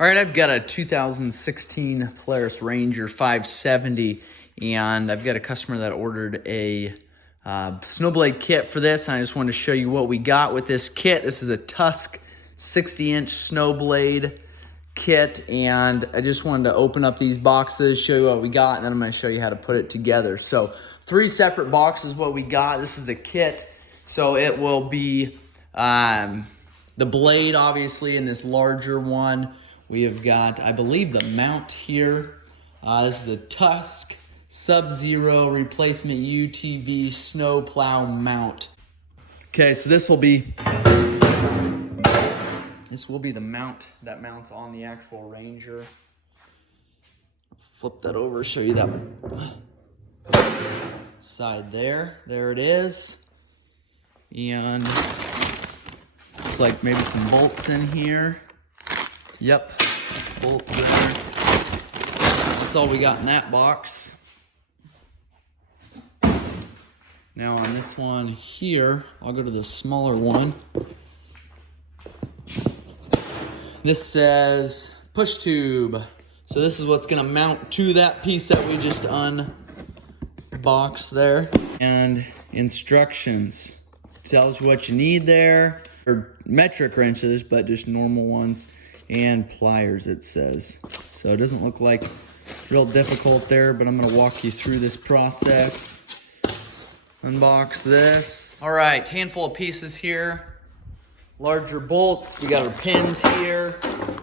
All right, I've got a 2016 Polaris Ranger 570, and I've got a customer that ordered a snowblade kit for this, and I just wanted to show you what we got with this kit. This is a Tusk 60-inch snowblade kit, and I just wanted to open up these boxes, show you what we got, and then I'm going to show you how to put it together. So 3 separate boxes what we got. This is the kit, so it will be the blade, obviously, in this larger one. We have got, I believe, the mount here. This is a Tusk SubZero replacement UTV snow plow mount. Okay, so this will be the mount that mounts on the actual Ranger. Flip that over, show you that side there. There it is. And looks like maybe some bolts in here. Yep, bolts there. That's all we got in that box. Now on this one here, I'll go to the smaller one. This says push tube. So this is what's gonna mount to that piece that we just unboxed there. And instructions. Tells you what you need there. Or metric wrenches, but just normal ones. And pliers, it says. So it doesn't look like real difficult there, but I'm gonna walk you through this process. Unbox this. All right, handful of pieces here. Larger bolts, we got our pins here.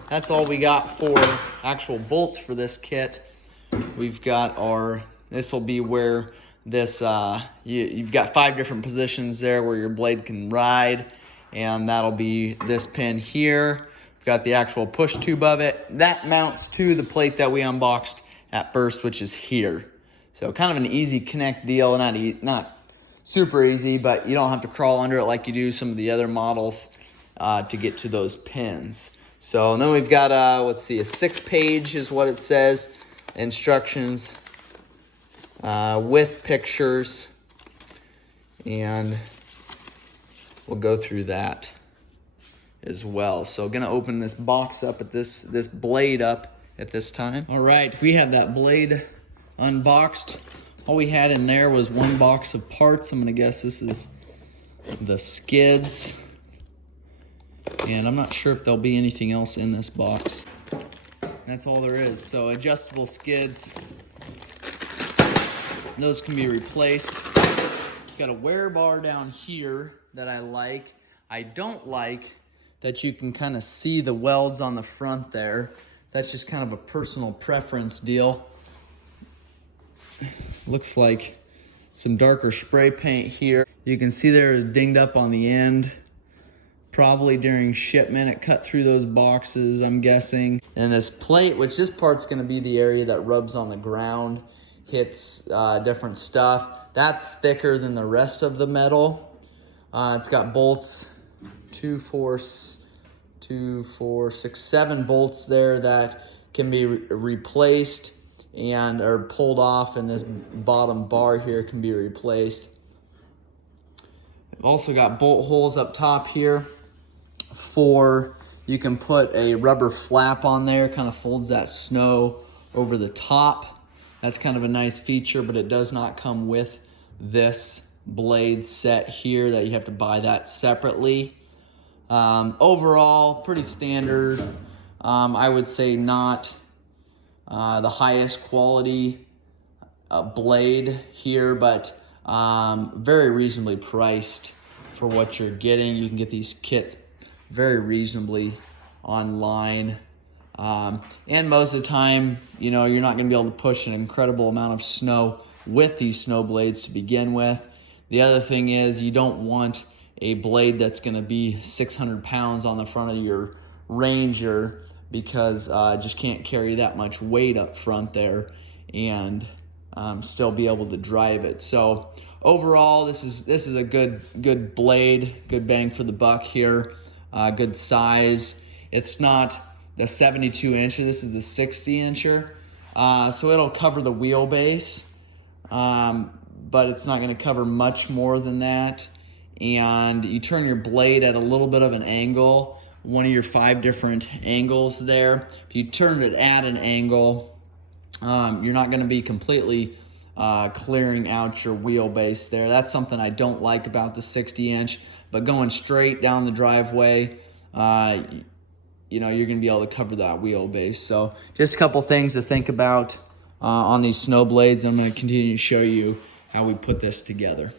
That's all we got for actual bolts for this kit. We've got this will be where this, you've got 5 different positions there where your blade can ride, and that'll be this pin here. We've got the actual push tube of it. That mounts to the plate that we unboxed at first, which is here. So kind of an easy connect deal, not super easy, but you don't have to crawl under it like you do some of the other models to get to those pins. So then we've got, let's see, a 6-page is what it says, instructions with pictures, and we'll go through that as well. So gonna open this box up at this blade up at this time. All right, we have that blade unboxed. All we had in there was 1 box of parts. I'm gonna guess this is the skids. And I'm not sure if there'll be anything else in this box. That's all there is. So adjustable skids. Those can be replaced. Got a wear bar down here that I like. I don't like that you can kind of see the welds on the front there. That's just kind of a personal preference deal. Looks like some darker spray paint here. You can see there is dinged up on the end. Probably during shipment, it cut through those boxes, I'm guessing. And this plate, which this part's gonna be the area that rubs on the ground, hits different stuff. That's thicker than the rest of the metal. It's got bolts, 2, 4, 6, 7 bolts there that can be replaced and are pulled off, and this bottom bar here can be replaced. I've also got bolt holes up top here you can put a rubber flap on there, kind of folds that snow over the top. That's kind of a nice feature, but it does not come with this blade set here, that you have to buy that separately. Overall, pretty standard. I would say not the highest quality blade here, but very reasonably priced for what you're getting. You can get these kits very reasonably online. And most of the time, you know, you're not gonna be able to push an incredible amount of snow with these snow blades to begin with. The other thing is, you don't want a blade that's gonna be 600 pounds on the front of your Ranger, because just can't carry that much weight up front there and still be able to drive it. So overall, this is a good blade, good bang for the buck here, good size. It's not the 72 incher, this is the 60 incher. So it'll cover the wheelbase, but it's not gonna cover much more than that. And you turn your blade at a little bit of an angle, one of your 5 different angles there. If you turn it at an angle, you're not gonna be completely clearing out your wheelbase there. That's something I don't like about the 60-inch, but going straight down the driveway, you know, you're gonna be able to cover that wheelbase. So just a couple things to think about on these snow blades. I'm gonna continue to show you how we put this together.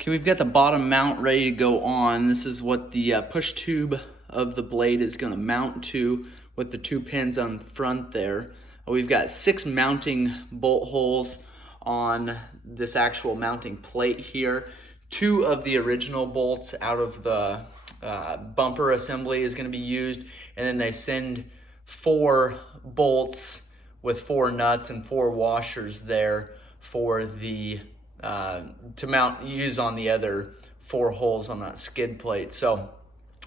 Okay, we've got the bottom mount ready to go on. This is what the push tube of the blade is gonna mount to with the 2 pins on front there. We've got 6 mounting bolt holes on this actual mounting plate here. 2 of the original bolts out of the bumper assembly is gonna be used, and then they send 4 bolts with 4 nuts and 4 washers there for the to use on the other 4 holes on that skid plate. So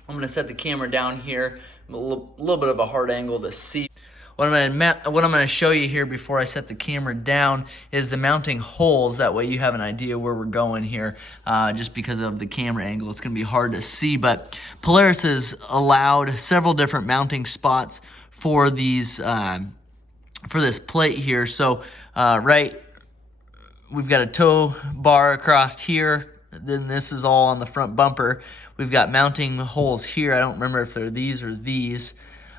I'm gonna set the camera down here, a little bit of a hard angle to see. What I'm gonna show you here before I set the camera down is the mounting holes. That way you have an idea where we're going here. Just because of the camera angle, it's gonna be hard to see, but Polaris has allowed several different mounting spots for these for this plate here. So we've got a tow bar across here. Then this is all on the front bumper. We've got mounting holes here. I don't remember if they're these or these.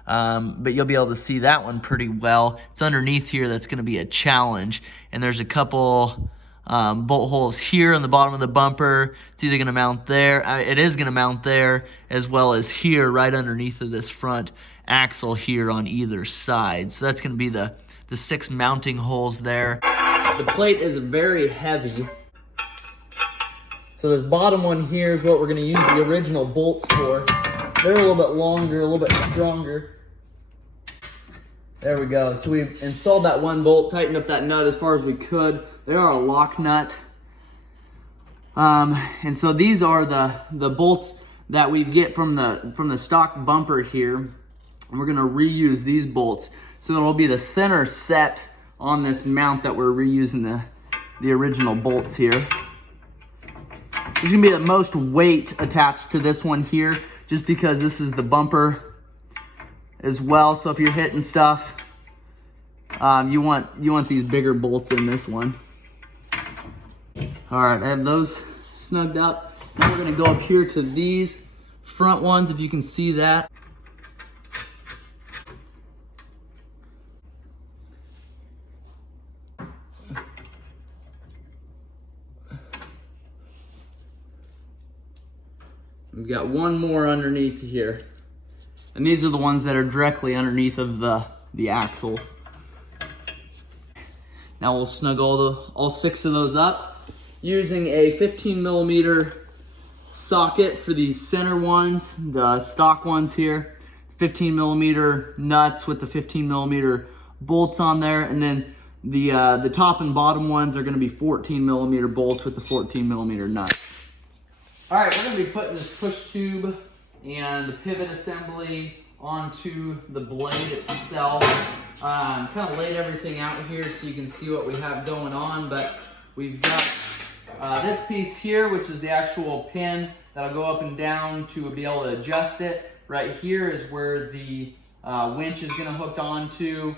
But you'll be able to see that one pretty well. It's underneath here that's going to be a challenge. And there's a couple bolt holes here on the bottom of the bumper. It's either going to mount there. It is going to mount there, as well as here right underneath of this front axle here on either side. So that's going to be the 6 mounting holes there. The plate is very heavy. So this bottom one here is what we're going to use the original bolts for. They're a little bit longer, a little bit stronger. There we go. So we installed that 1 bolt, tightened up that nut as far as we could. They are a lock nut. And so these are the bolts that we get from the stock bumper here. And we're gonna reuse these bolts. So it'll be the center set on this mount that we're reusing the original bolts here. There's gonna be the most weight attached to this one here, just because this is the bumper as well. So if you're hitting stuff, you want these bigger bolts in this one. All right, I have those snugged up. Now we're gonna go up here to these front ones, if you can see that. We've got 1 more underneath here. And these are the ones that are directly underneath of the axles. Now we'll snug all 6 of those up using a 15mm socket for these center ones, the stock ones here. 15mm nuts with the 15mm bolts on there, and then the top and bottom ones are going to be 14mm bolts with the 14mm nuts. All right, we're gonna be putting this push tube and the pivot assembly onto the blade itself. Kind of laid everything out here so you can see what we have going on, but we've got this piece here, which is the actual pin that'll go up and down to be able to adjust it. Right here is where the winch is gonna hook onto.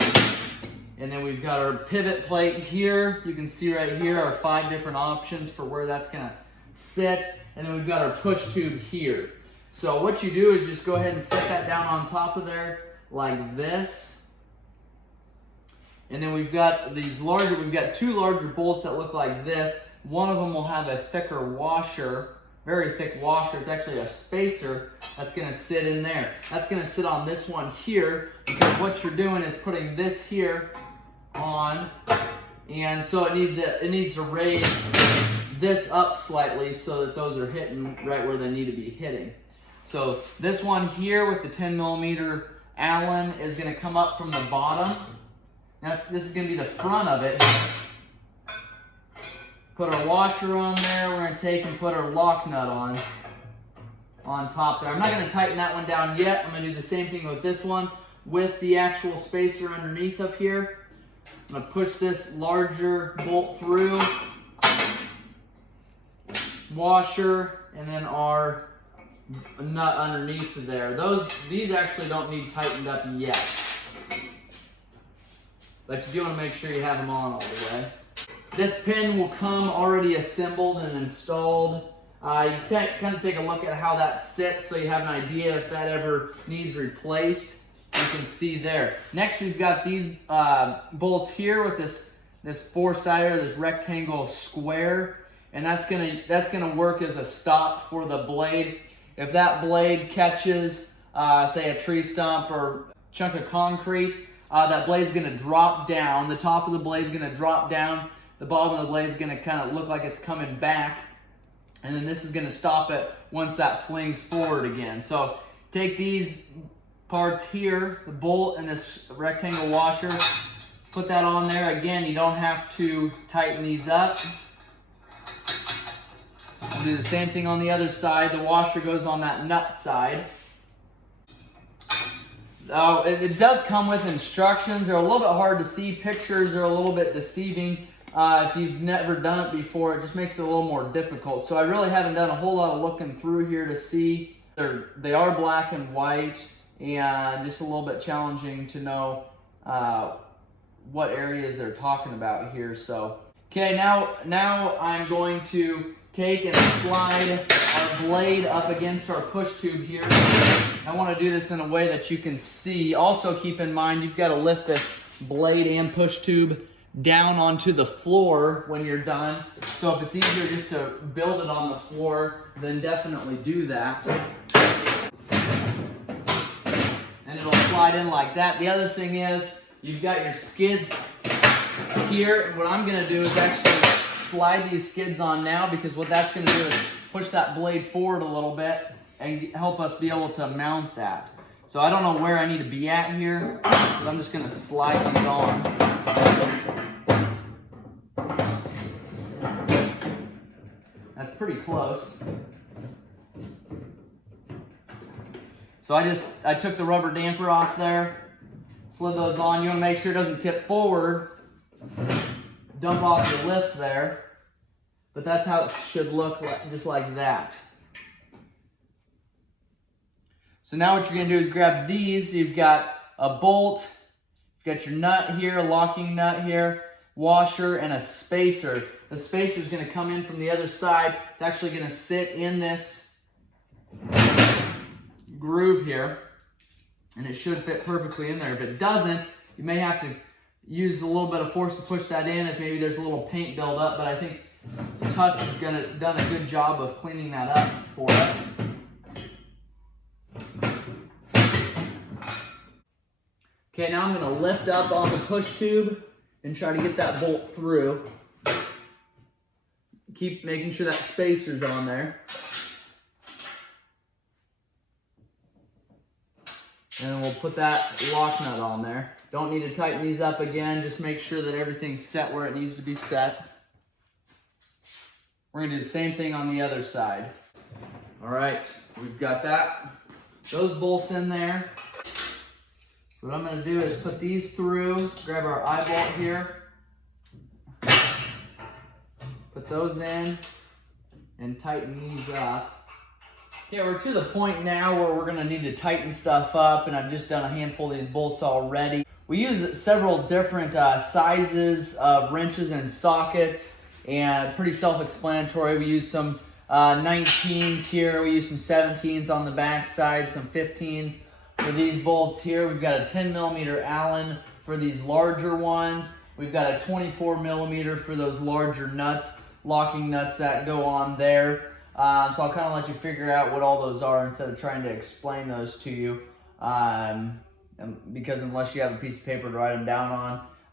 And then we've got our pivot plate here. You can see right here our 5 different options for where that's gonna sit. And then we've got our push tube here. So what you do is just go ahead and set that down on top of there like this. And then we've got we've got 2 larger bolts that look like this. One of them will have a thicker washer, very thick washer. It's actually a spacer that's gonna sit in there. That's gonna sit on this one here, because what you're doing is putting this here on, and so it needs to raise this up slightly so that those are hitting right where they need to be hitting. So this one here with the 10mm Allen is going to come up from the bottom. This is going to be the front of it. Put our washer on there. We're going to take and put our lock nut on top there. I'm not going to tighten that one down yet. I'm going to do the same thing with this one with the actual spacer underneath of here. I'm going to push this larger bolt through. Washer, and then our nut underneath there. These actually don't need tightened up yet. But you do want to make sure you have them on all the way. This pin will come already assembled and installed. You kind of take a look at how that sits so you have an idea if that ever needs replaced. You can see there. Next, we've got these bolts here with this four-sider, this rectangle square, and that's gonna work as a stop for the blade. If that blade catches, say, a tree stump or chunk of concrete, that blade's gonna drop down. The top of the blade's gonna drop down. The bottom of the blade's gonna kind of look like it's coming back, and then this is gonna stop it once that flings forward again. So take these parts here, the bolt and this rectangle washer, put that on there. Again, you don't have to tighten these up. I'll do the same thing on the other side. The washer goes on that nut side. It does come with instructions. They're a little bit hard to see. Pictures are a little bit deceiving. If you've never done it before, it just makes it a little more difficult. So I really haven't done a whole lot of looking through here to see. They are black and white, and just a little bit challenging to know what areas they're talking about here. So, okay, now I'm going to take and slide our blade up against our push tube here. I want to do this in a way that you can see. Also keep in mind you've got to lift this blade and push tube down onto the floor when you're done. So if it's easier just to build it on the floor, then definitely do that. And it'll slide in like that. The other thing is you've got your skids here, and what I'm going to do is actually slide these skids on now, because what that's going to do is push that blade forward a little bit and help us be able to mount that. So I don't know where I need to be at here, so I'm just going to slide these on. That's pretty close. So I took the rubber damper off there, slid those on. You want to make sure it doesn't tip forward, dump off your lift there, but that's how it should look, just like that. So now what you're going to do is grab these. You've got a bolt, you've got your nut here, a locking nut here, washer, and a spacer. The spacer is going to come in from the other side. It's actually going to sit in this groove here, and it should fit perfectly in there. If it doesn't, you may have to use a little bit of force to push that in if maybe there's a little paint buildup, but I think Tusk has done a good job of cleaning that up for us. Okay, now I'm going to lift up on the push tube and try to get that bolt through. Keep making sure that spacer's on there. And then we'll put that lock nut on there. Don't need to tighten these up again. Just make sure that everything's set where it needs to be set. We're going to do the same thing on the other side. All right, we've got those bolts in there. So what I'm going to do is put these through, grab our eye bolt here, put those in, and tighten these up. Okay, we're to the point now where we're going to need to tighten stuff up, and I've just done a handful of these bolts already. We use several different sizes of wrenches and sockets, and pretty self-explanatory. We use some 19s here, we use some 17s on the back side, some 15s. For these bolts here, we've got a 10 millimeter Allen for these larger ones. We've got a 24 millimeter for those larger nuts, locking nuts that go on there. So I'll kind of let you figure out what all those are instead of trying to explain those to you. Because unless you have a piece of paper to write them down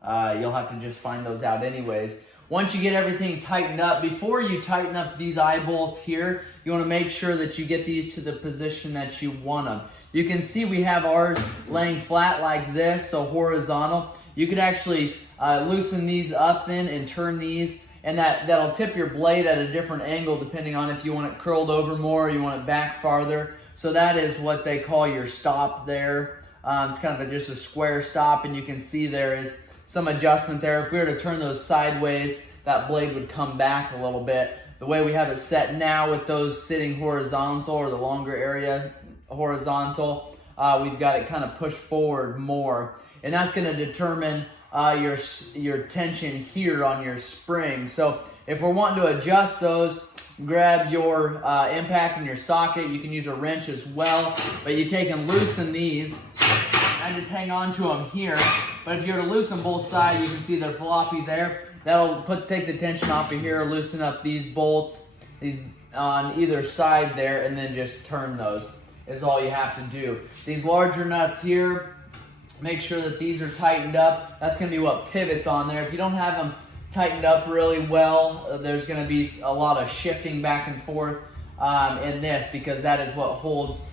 on, you'll have to just find those out anyways. Once you get everything tightened up, before you tighten up these eye bolts here, you want to make sure that you get these to the position that you want them. You can see we have ours laying flat like this, so horizontal. You could actually loosen these up then and turn these, and that'll tip your blade at a different angle depending on if you want it curled over more or you want it back farther. So that is what they call your stop there. It's kind of just a square stop, and you can see there is some adjustment there. If we were to turn those sideways, that blade would come back a little bit. the way we have it set now with those sitting horizontal or the longer area horizontal, we've got it kind of pushed forward more. And that's going to determine your tension here on your spring. So if we're wanting to adjust those, grab your impact and your socket. You can use a wrench as well, but you take and loosen these and just hang on to them here. But if you were to loosen both sides, you can see they're floppy there. That'll take the tension off of here, loosen up these bolts, these on either side there, and then just turn those is all you have to do. These larger nuts here, make sure that these are tightened up. That's going to be what pivots on there. If you don't have them tightened up really well, there's going to be a lot of shifting back and forth in this, because that is what holds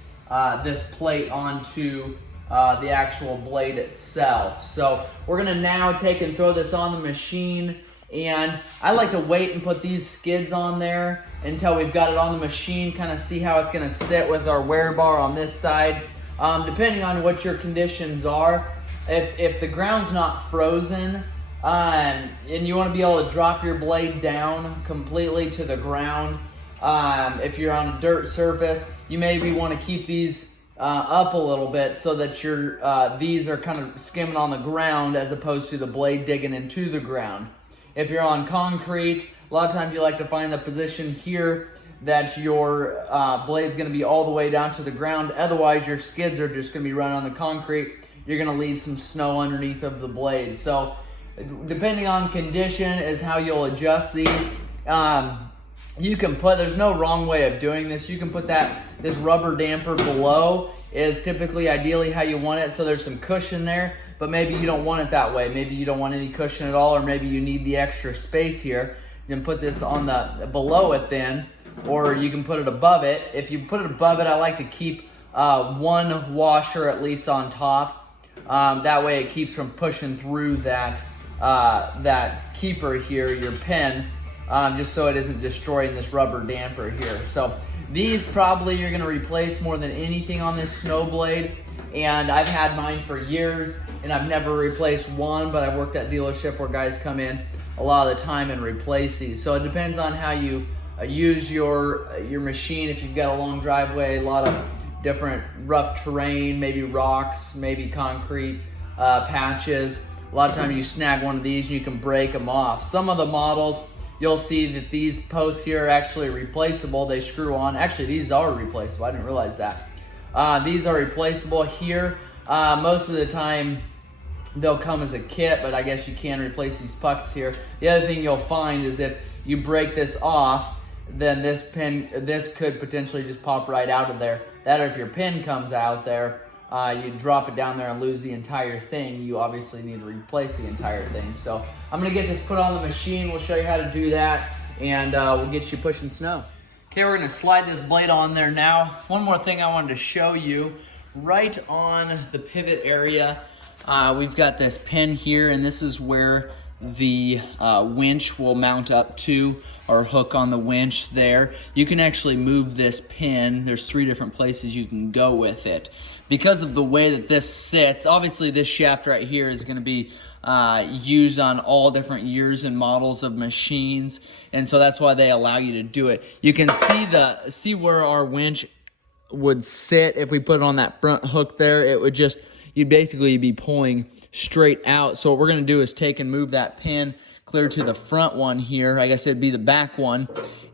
this plate onto the actual blade itself. So we're going to now take and throw this on the machine, and I like to wait and put these skids on there until we've got it on the machine, kind of see how it's going to sit with our wear bar on this side. Depending on what your conditions are, if the ground's not frozen, and you want to be able to drop your blade down completely to the ground, if you're on a dirt surface, you maybe want to keep these up a little bit so that these are kind of skimming on the ground as opposed to the blade digging into the ground. If you're on concrete, a lot of times you like to find the position here that your blade's going to be all the way down to the ground. Otherwise, your skids are just going to be running on the concrete. You're going to leave some snow underneath of the blade. So depending on condition is how you'll adjust these. You can there's no wrong way of doing this. You can put this rubber damper below is typically ideally how you want it, so there's some cushion there, but maybe you don't want it that way. Maybe you don't want any cushion at all, or maybe you need the extra space here. You can put this on below it then, or you can put it above it. If you put it above it, I like to keep one washer at least on top. That way it keeps from pushing through that keeper here, your pin, just so it isn't destroying this rubber damper here. So these probably you're going to replace more than anything on this snow blade, and I've had mine for years and I've never replaced one, but I've worked at dealership where guys come in a lot of the time and replace these. So it depends on how you use your machine. If you've got a long driveway, a lot of different rough terrain, maybe rocks, maybe concrete patches, a lot of times you snag one of these and you can break them off. Some of the models, you'll see that these posts here are actually replaceable. They screw on. Actually, these are replaceable. I didn't realize that. These are replaceable here. Most of the time, they'll come as a kit, but I guess you can replace these pucks here. The other thing you'll find is if you break this off, then this could potentially just pop right out of there. That, or if your pin comes out there, you drop it down there and lose the entire thing. You obviously need to replace the entire thing. So I'm gonna get this put on the machine. We'll show you how to do that, and we'll get you pushing snow. Okay, we're gonna slide this blade on there now. One more thing I wanted to show you. Right on the pivot area, we've got this pin here, and this is where the winch will mount up to, or hook on the winch there. You can actually move this pin. There's 3 different places you can go with it. Because of the way that this sits, obviously this shaft right here is going to be used on all different years and models of machines, and so that's why they allow you to do it. You can see where our winch would sit if we put it on that front hook there. It would just, you'd basically be pulling straight out. So what we're going to do is take and move that pin clear to the front one here. I guess it'd be the back one,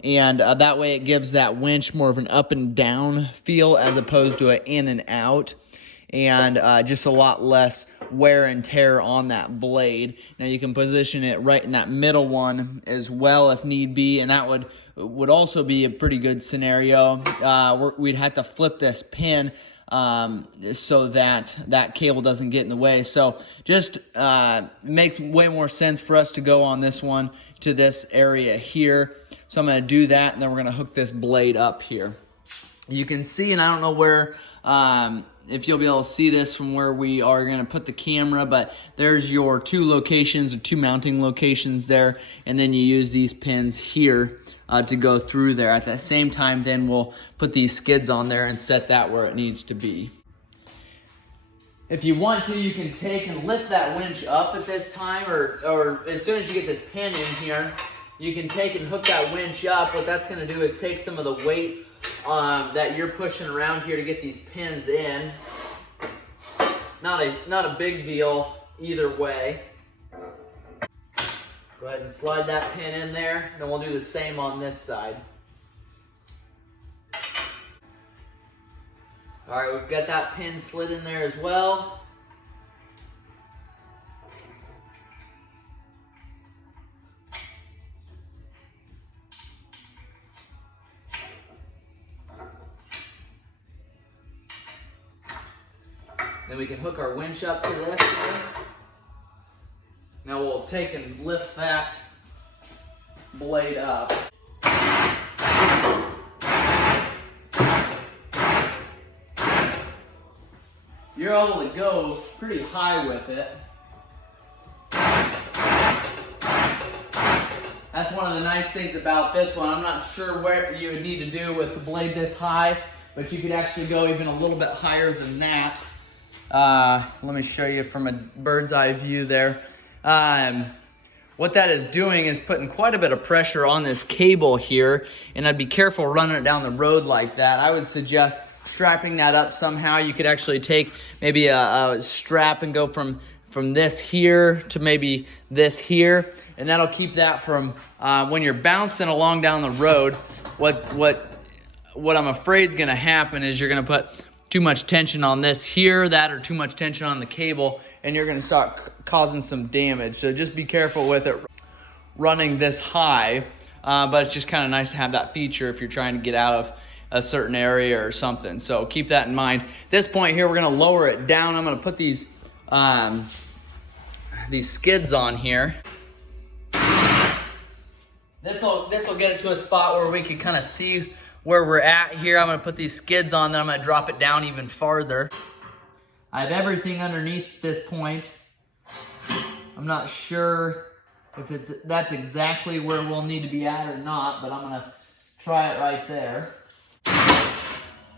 and that way it gives that winch more of an up and down feel as opposed to an in and out, and just a lot less wear and tear on that blade. Now you can position it right in that middle one as well if need be, and that would also be a pretty good scenario. We'd have to flip this pin so that cable doesn't get in the way. So just makes way more sense for us to go on this one to this area here. So I'm going to do that, and then we're going to hook this blade up here. You can see, and I don't know where, if you'll be able to see this from where we are going to put the camera, but there's your 2 locations, or 2 mounting locations there, and then you use these pins here to go through there. At the same time, then we'll put these skids on there and set that where it needs to be. If you want to, you can take and lift that winch up at this time, or as soon as you get this pin in here, you can take and hook that winch up. What that's gonna do is take some of the weight that you're pushing around here to get these pins in. Not a big deal either way. Go ahead and slide that pin in there, and then we'll do the same on this side. All right, we've got that pin slid in there as well. Then we can hook our winch up to this. Now we'll take and lift that blade up. You're able to go pretty high with it. That's one of the nice things about this one. I'm not sure what you would need to do with the blade this high, but you could actually go even a little bit higher than that. Let me show you from a bird's eye view there. What that is doing is putting quite a bit of pressure on this cable here, and I'd be careful running it down the road like that. I would suggest strapping that up somehow. You could actually take maybe a strap and go from this here to maybe this here, and that'll keep that from when you're bouncing along down the road. What I'm afraid is going to happen is you're going to put too much tension on this here, or too much tension on the cable, and you're going to start causing some damage. So just be careful with it running this high, but it's just kind of nice to have that feature if you're trying to get out of a certain area or something. So keep that in mind. This point here, we're going to lower it down. I'm going to put these skids on here. This will get it to a spot where we can kind of see where we're at here. I'm going to put these skids on, then I'm going to drop it down even farther. I have everything underneath this point. I'm not sure if that's exactly where we'll need to be at or not, but I'm going to try it right there.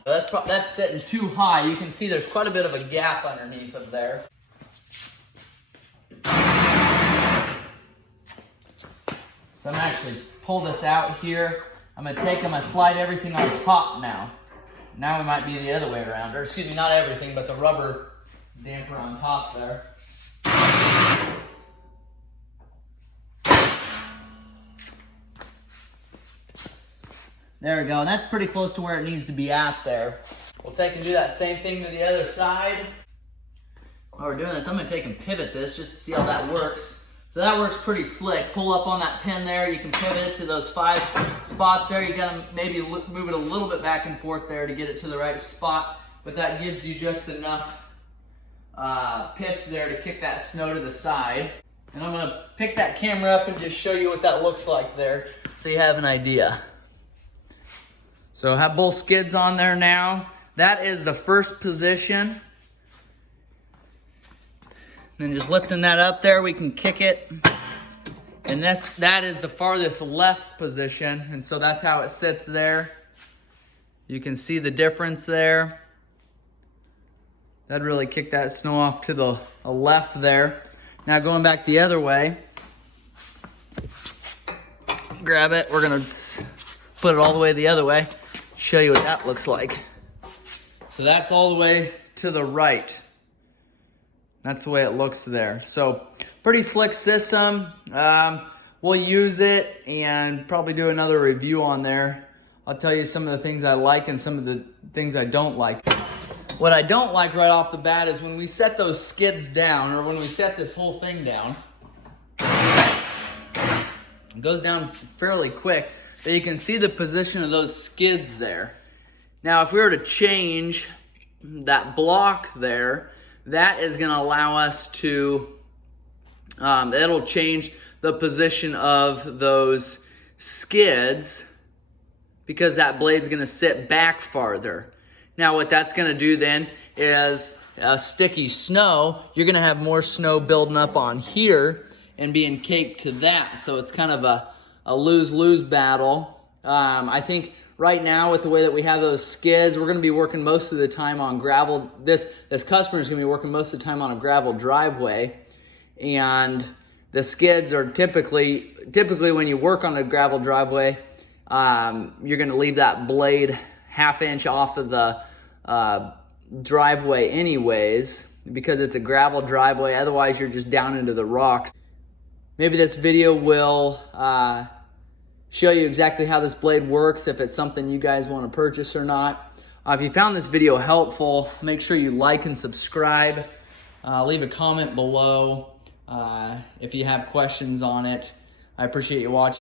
That's sitting too high. You can see there's quite a bit of a gap underneath of there. So I'm going to actually pull this out here. I'm going to take them and slide everything on top now. Now it might be the other way around. Or excuse me, not everything, but the rubber damper on top there. There we go. And that's pretty close to where it needs to be at there. We'll take and do that same thing to the other side. While we're doing this, I'm going to take and pivot this just to see how that works. So that works pretty slick. Pull up on that pin there. You can pivot it to those 5 spots there. You got to maybe move it a little bit back and forth there to get it to the right spot. But that gives you just enough pitch there to kick that snow to the side. And I'm going to pick that camera up and just show you what that looks like there so you have an idea. So I have both skids on there now. That is the first position. And then just lifting that up there, we can kick it. And that is the farthest left position. And so that's how it sits there. You can see the difference there. That'd really kick that snow off to the left there. Now going back the other way. Grab it, we're gonna put it all the way the other way. Show you what that looks like. So that's all the way to the right. That's the way it looks there. So pretty slick system. We'll use it and probably do another review on there. I'll tell you some of the things I like and some of the things I don't like. What I don't like right off the bat is when we set those skids down, or when we set this whole thing down, it goes down fairly quick, but you can see the position of those skids there. Now if we were to change that block there, that is going to allow us to, that'll change the position of those skids because that blade's going to sit back farther. Now what that's going to do then is sticky snow, you're going to have more snow building up on here and being caked to that. So it's kind of a lose-lose battle. I think right now with the way that we have those skids, we're going to be working most of the time on gravel. This customer is going to be working most of the time on a gravel driveway. And The skids are typically when you work on a gravel driveway, you're gonna leave that blade 1/2 inch off of the driveway anyways, because it's a gravel driveway. Otherwise, you're just down into the rocks. Maybe this video will show you exactly how this blade works, if it's something you guys want to purchase or not. If you found this video helpful, make sure you like and subscribe. Leave a comment below if you have questions on it. I appreciate you watching.